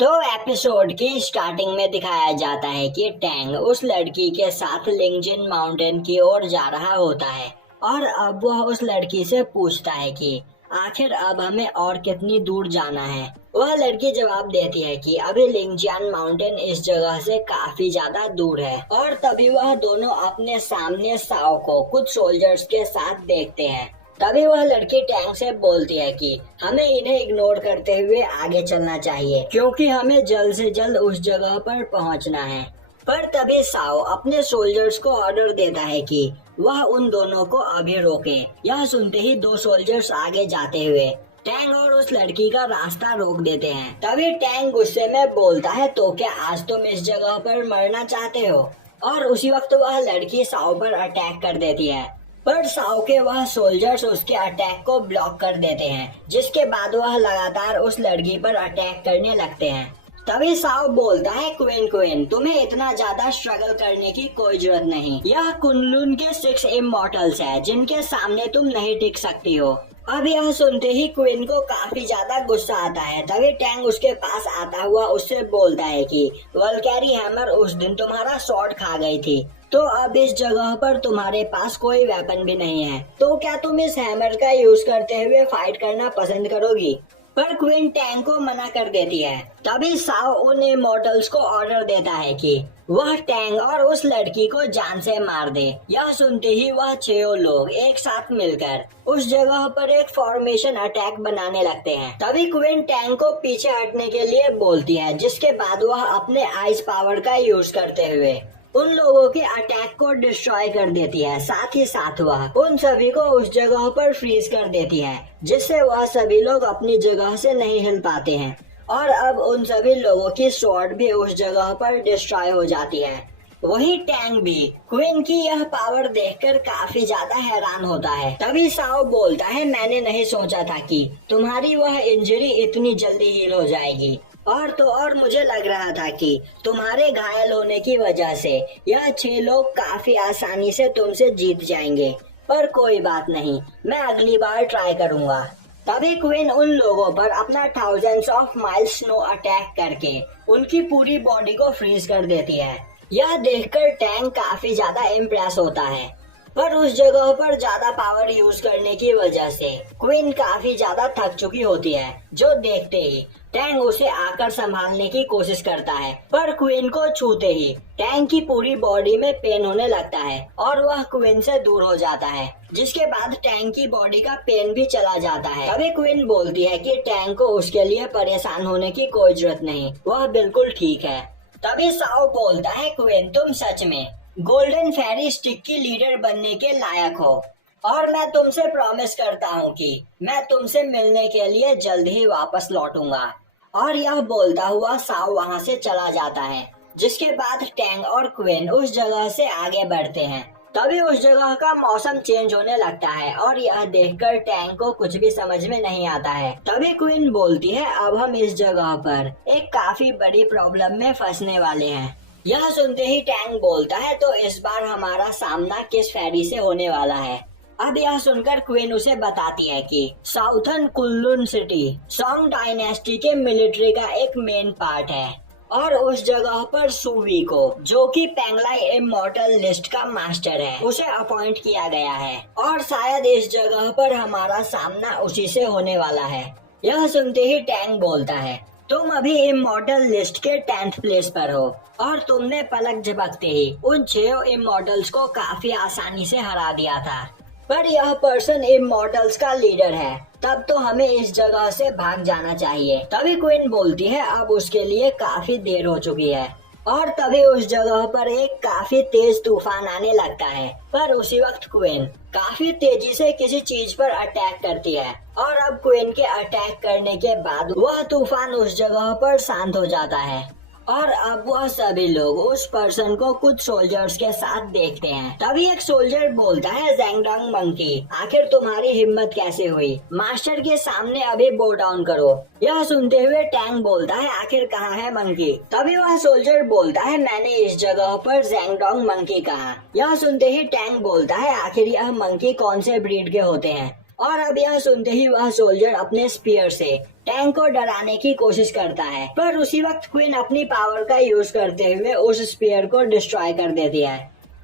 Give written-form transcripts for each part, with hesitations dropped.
तो एपिसोड की स्टार्टिंग में दिखाया जाता है कि टैंग उस लड़की के साथ लिंगजिन माउंटेन की ओर जा रहा होता है और अब वह उस लड़की से पूछता है कि आखिर अब हमें और कितनी दूर जाना है। वह लड़की जवाब देती है कि अभी लिंगजिन माउंटेन इस जगह से काफी ज्यादा दूर है और तभी वह दोनों अपने सामने साओ को कुछ सोल्जर्स के साथ देखते हैं। तभी वह लड़की टैंग से बोलती है कि हमें इन्हें इग्नोर करते हुए आगे चलना चाहिए क्योंकि हमें जल्द से जल्द उस जगह पर पहुंचना है। पर तभी साओ अपने सोल्जर्स को ऑर्डर देता है कि वह उन दोनों को अभी रोके। यह सुनते ही दो सोल्जर्स आगे जाते हुए टैंग और उस लड़की का रास्ता रोक देते हैं। तभी टैंग गुस्से में बोलता है, तो क्या आज तुम इस जगह पर मरना चाहते हो? और उसी वक्त वह लड़की साओ पर अटैक कर देती है, पर साओ के वह सोल्जर्स उसके अटैक को ब्लॉक कर देते हैं, जिसके बाद वह लगातार उस लड़की पर अटैक करने लगते हैं। तभी साओ बोलता है, क्वीन तुम्हें इतना ज्यादा स्ट्रगल करने की कोई जरूरत नहीं। यह कुनलुन के 6 इमॉर्टल्स है जिनके सामने तुम नहीं टिक सकती हो। अब यह सुनते ही क्वीन को काफी ज्यादा गुस्सा आता है। तभी टैंग उसके पास आता हुआ उससे बोलता है कि वल्कैरी हैमर उस दिन तुम्हारा शॉट खा गई थी, तो अब इस जगह पर तुम्हारे पास कोई वेपन भी नहीं है, तो क्या तुम इस हैमर का यूज करते हुए फाइट करना पसंद करोगी? पर क्वीन टैंग को मना कर देती है। तभी साओ उन इमॉर्टल्स को ऑर्डर देता है कि वह टैंग और उस लड़की को जान से मार दे। यह सुनते ही वह 6 लोग एक साथ मिलकर उस जगह पर एक फॉर्मेशन अटैक बनाने लगते हैं। तभी क्वीन टैंग को पीछे हटने के लिए बोलती है, जिसके बाद वह अपने आइस पावर का यूज करते हुए उन लोगों के अटैक को डिस्ट्रॉय कर देती है। साथ ही साथ वह उन सभी को उस जगह पर फ्रीज कर देती है, जिससे वह सभी लोग अपनी जगह से नहीं हिल पाते हैं और अब उन सभी लोगों की स्वॉर्ड भी उस जगह पर डिस्ट्रॉय हो जाती है। वही टैंग भी क्वीन की यह पावर देखकर काफी ज्यादा हैरान होता है। तभी साओ बोलता है, मैंने नहीं सोचा था कि तुम्हारी वह इंजरी इतनी जल्दी हील हो जाएगी, और तो और मुझे लग रहा था कि तुम्हारे घायल होने की वजह से यह 6 लोग काफी आसानी से तुमसे जीत जाएंगे, पर कोई बात नहीं, मैं अगली बार ट्राई करूंगा। तभी क्वीन उन लोगों पर अपना thousands of miles snow attack करके उनकी पूरी बॉडी को फ्रीज कर देती है। यह देखकर टैंग काफी ज्यादा इम्प्रेस होता है, पर उस जगह पर ज्यादा पावर यूज करने की वजह से क्वीन काफी ज्यादा थक चुकी होती है, जो देखते ही टैंग उसे आकर संभालने की कोशिश करता है। पर क्वीन को छूते ही टैंग की पूरी बॉडी में पेन होने लगता है और वह क्वीन से दूर हो जाता है, जिसके बाद टैंग की बॉडी का पेन भी चला जाता है। तभी क्वीन बोलती है कि टैंग को उसके लिए परेशान होने की कोई जरूरत नहीं, वह बिल्कुल ठीक है। तभी साओ बोलता है, क्वीन तुम सच में गोल्डन फेरी स्टिक की लीडर बनने के लायक हो, और मैं तुमसे प्रॉमिस करता हूँ कि मैं तुमसे मिलने के लिए जल्द ही वापस लौटूंगा। और यह बोलता हुआ साओ वहाँ से चला जाता है, जिसके बाद टैंग और क्वीन उस जगह से आगे बढ़ते हैं। तभी उस जगह का मौसम चेंज होने लगता है और यह देखकर टैंग को कुछ भी समझ में नहीं आता है। तभी क्वीन बोलती है, अब हम इस जगह पर एक काफी बड़ी प्रॉब्लम में फंसने वाले हैं। यह सुनते ही टैंग बोलता है, तो इस बार हमारा सामना किस फेरी से होने वाला है? अब यह सुनकर क्वीन उसे बताती है कि southern Kunlun city song dynasty के मिलिट्री का एक मेन पार्ट है और उस जगह पर सुवी को, जो कि पेंगलाई इमॉर्टल लिस्ट का मास्टर है, उसे अपॉइंट किया गया है और शायद इस जगह पर हमारा सामना उसी से होने वाला है। यह सुनते ही टैंग बोलता है, तुम अभी इमॉर्टल लिस्ट के 10th प्लेस पर हो और तुमने पलक झपकते ही उन 6 इमॉर्टल्स को काफी आसानी से हरा दिया था, पर यह पर्सन इमॉर्टल्स का लीडर है, तब तो हमें इस जगह से भाग जाना चाहिए। तभी क्वीन बोलती है, अब उसके लिए काफी देर हो चुकी है और तभी उस जगह पर एक काफी तेज तूफान आने लगता है। पर उसी वक्त क्वीन काफी तेजी से किसी चीज पर अटैक करती है और अब क्वीन के अटैक करने के बाद वह तूफान उस जगह पर शांत हो जाता है और अब वह सभी लोग उस पर्सन को कुछ सोल्जर्स के साथ देखते हैं। तभी एक सोल्जर बोलता है, ज़ेंगडंग मंकी, आखिर तुम्हारी हिम्मत कैसे हुई? मास्टर के सामने अभी बो डाउन करो। यह सुनते हुए टैंग बोलता है, आखिर कहाँ है मंकी? तभी वह सोल्जर बोलता है, मैंने इस जगह पर ज़ेंगडंग मंकी कहा। यह सुनते ही टैंग बोलता है, आखिर यह मंकी कौन से ब्रीड के होते हैं और अब यह सुनते ही वह सोल्जर अपने स्पीयर से टैंक को डराने की कोशिश करता है, पर उसी वक्त क्वीन अपनी पावर का यूज करते हुए उस स्पीयर को डिस्ट्रॉय कर देती है।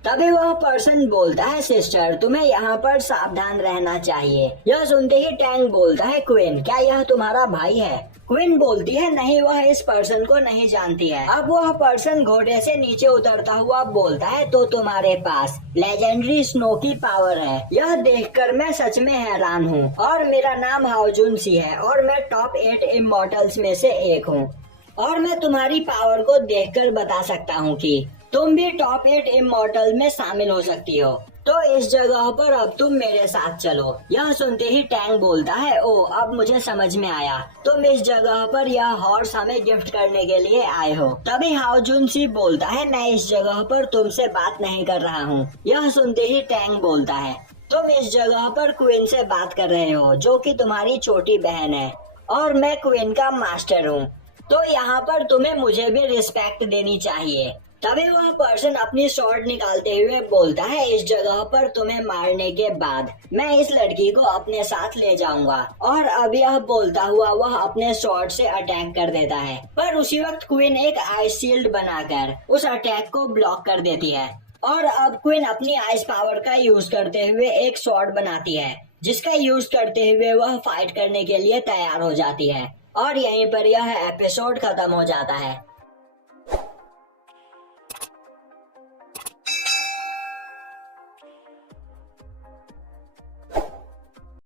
तभी वह पर्सन बोलता है, सिस्टर तुम्हें यहाँ पर सावधान रहना चाहिए। यह सुनते ही टैंक बोलता है, क्वीन क्या यह तुम्हारा भाई है? क्वीन बोलती है, नहीं वह इस पर्सन को नहीं जानती है। अब वह पर्सन घोड़े से नीचे उतरता हुआ बोलता है, तो तुम्हारे पास लेजेंडरी स्नो की पावर है। यह देखकर मैं सच में हैरान हूँ। और मेरा नाम हाओजुन सी है और मैं टॉप 8 इमॉर्टल्स में से एक हूँ। और मैं तुम्हारी पावर को देखकर बता सकता हूँ कि तुम भी टॉप 8 इमॉर्टल में शामिल हो सकती हो। तो इस जगह पर अब तुम मेरे साथ चलो। यह सुनते ही टैंक बोलता है, ओ अब मुझे समझ में आया, तुम इस जगह पर यह हॉर्स हमें गिफ्ट करने के लिए आए हो। तभी हाओजुन सी बोलता है, मैं इस जगह पर तुमसे बात नहीं कर रहा हूँ। यह सुनते ही टैंक बोलता है, तुम इस जगह पर क्वीन से बात कर रहे हो जो कि तुम्हारी छोटी बहन है और मैं क्वीन का मास्टर हूँ, तो यहाँ पर तुम्हें मुझे भी रिस्पेक्ट देनी चाहिए। तभी वह पर्सन अपनी स्वॉर्ड निकालते हुए बोलता है, इस जगह पर तुम्हें मारने के बाद मैं इस लड़की को अपने साथ ले जाऊंगा। और अब यह बोलता हुआ वह अपने स्वॉर्ड से अटैक कर देता है, पर उसी वक्त क्वीन एक आइस शील्ड बनाकर उस अटैक को ब्लॉक कर देती है। और अब क्वीन अपनी आइस पावर का यूज करते हुए एक स्वॉर्ड बनाती है, जिसका यूज करते हुए वह फाइट करने के लिए तैयार हो जाती है। और यहीं पर यह एपिसोड खत्म हो जाता है।